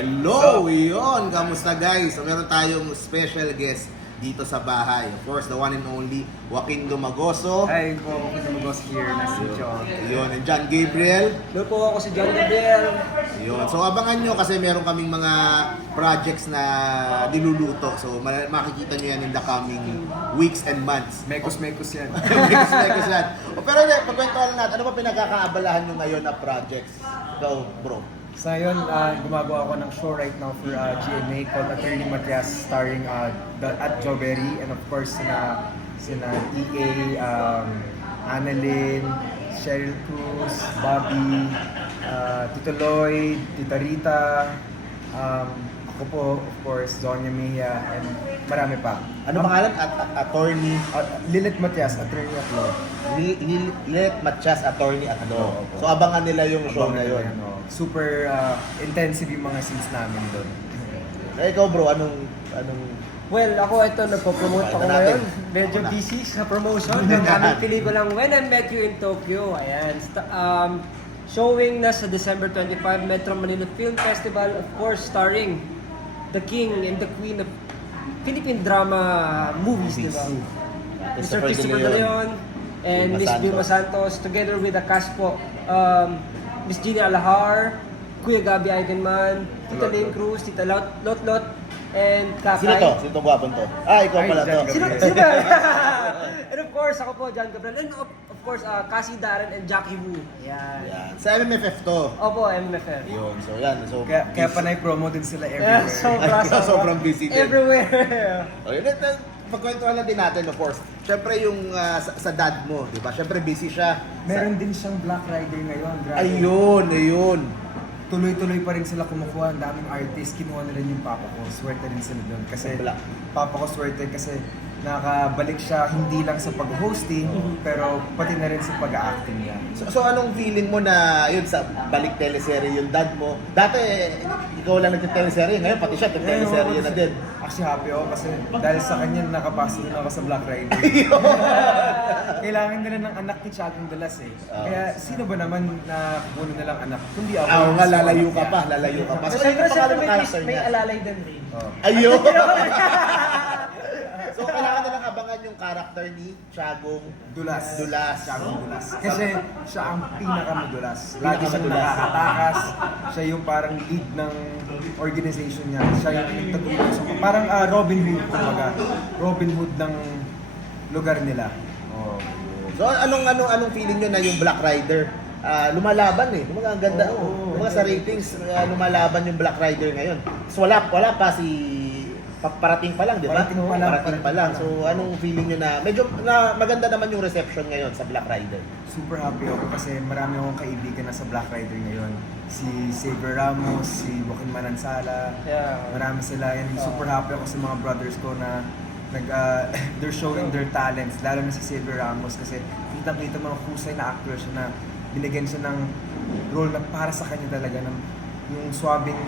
Hello! Yun! Kamusta guys? So, meron tayong special guest dito sa bahay. Of course, the one and only Joaquin Dumagoso. Hi po, ako si Dumagos here na si John. Yun, and John Gabriel. Hello po, ako si John Gabriel. Yun. So, abangan nyo kasi meron kaming mga projects na niluluto. So, makikita nyo yan in the coming weeks and months. Mekos-mekos yan. Mekos yan. Pero pagkwentuhan natin, ano ba pinagkakaabalahan nyo ngayon na projects? Go, bro. So yun, gumagawa ako ng show right now for GMA called Attorney Matias starring at Jawberry and of course sina EA, Annalyn, Cheryl Cruz, Bobby, Tito Lloyd, Tita Rita, ako po of course, Donya Mejia, and marami pa. Ano pangalan? Attorney? Lilith Matias, Attorney at Law. Lilith Matias, Attorney at Law. So abangan nila yung show na yun. Super intensive yung mga scenes namin doon. Ikaw bro, anong Well, ako ito, nagpo-promote ako Pakita natin. ngayon. Medyo busy sa promotion ng aming pelikulang When I Met You in Tokyo. Ayan. Showing na sa December 25, Metro Manila Film Festival. Of course, starring the king and the queen of Philippine drama movies, di ba? Mr. Christopher De Leon and Miss Vilma Santos, together with the cast po, Miss Gina Alahar, Kuya Gabby Eigenman, Tita Lane Cruz, Tita Lotlot, and Kakay. Sino to? Sino to gwapon to? Ikaw pala to. John Gabriel. Sino? And of course, ako po, John Gabriel. And of course, Cassie Darren and Jackie Wu. Yan. Yan. Sa MMFF to. Opo, MMFF. Yun. So yan. So, Kaya panay promo din sila Yeah, everywhere. Sobrang busy din. Everywhere. Okay, pagkwentuhan lang din natin, of course. Siyempre yung sa dad mo, di ba? Siyempre busy siya. Meron din siyang Black Rider ngayon. Grabe. Ayun. Tuloy-tuloy pa rin sila kumukuha. Ang daming artist. Kinuha na rin yung papa ko. Swerte rin sila doon. Kasi Black. papa ko swerte kasi nakabalik siya hindi lang sa pag-hosting, pero pati na rin sa pag-acting niya. So anong feeling mo na yun sa balik teleserye yung dad mo? Dati ikaw lang nagte-teleserye, ngayon pati siya teleserye na din. Actually happy ako kasi dahil sa kanya nakapasok din ako sa Black Rider. Kailangan nila ng anak ni Chagong Dulas eh. Kaya sino ba naman na kukunin nilang anak? Kundi ako. Nga, lalayo ka pa. So, Siyempre, ano pangalan ng may character may niya? alalay din rin. Ayun! So, kailangan nilang abangan yung character ni Chagong Dulas. Chagong Dulas. Kasi, Kasi siya ang pinakamadulas. Lagi siyang Pinakamadulas. nakakatakas. Siya yung parang lead ng organization niya. Siya yung nagtatulong sa parang Robin Hood, kumbaga. Robin Hood ng lugar nila. so, anong feeling nyo na yung Black Rider? Lumalaban eh. Mga ang ganda. Mga sa ratings, lumalaban yung Black Rider ngayon. So, wala pa si parating pa lang, di ba? Parating pa lang. So, anong feeling nyo na medyo maganda naman yung reception ngayon sa Black Rider? Super happy ako kasi marami akong kaibigan na sa Black Rider ngayon. Si Xavier Ramos, si Joaquin Manansala, Yeah. marami sila. And super happy ako sa mga brothers ko na they're showing their talents. Lalo na si Xavier Ramos kasi kitang-kita mga husay na actor siya na binigyan siya ng role na para sa kanya talaga. Yung swabing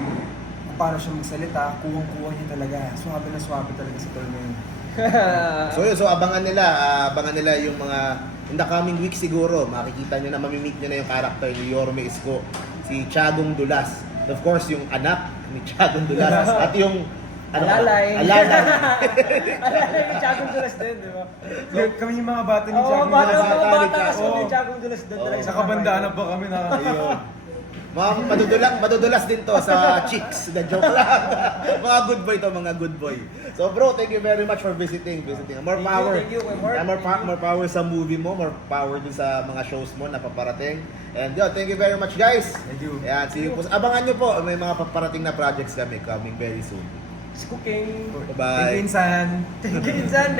paano siya magsalita, kuwang-kuha niya talaga. Swabe na swabe talaga sa tol na yun. So abangan nila yung mga in the coming week siguro, makikita nyo na, mamimit nyo na yung character ni Yorme Isko, si Chagong Dulas. Of course, yung anak ni Chagong Dulas at yung Alalay. Alalay. Alalay ni Chagong Dulas din, di ba? Kami yung mga bata ni Oo, Chagong bata Dulas. mga bata kasi Oo. ni Chagong Dulas doon talaga. Sa kabandaan pa kami na. Ayun. Mga madudulas din to sa chicks. The joke lang. Mga good boy to, mga good boy. So bro, thank you very much for visiting. More power. Thank you, Mark. More power sa movie mo, more power din sa mga shows mo na paparating. And yun, thank you very much guys. Thank you. Ayan, see you po. Abangan nyo po, may mga paparating na projects kami coming very soon. It's cooking. Bye-bye. Thank you, Insan. Thank you, Insan.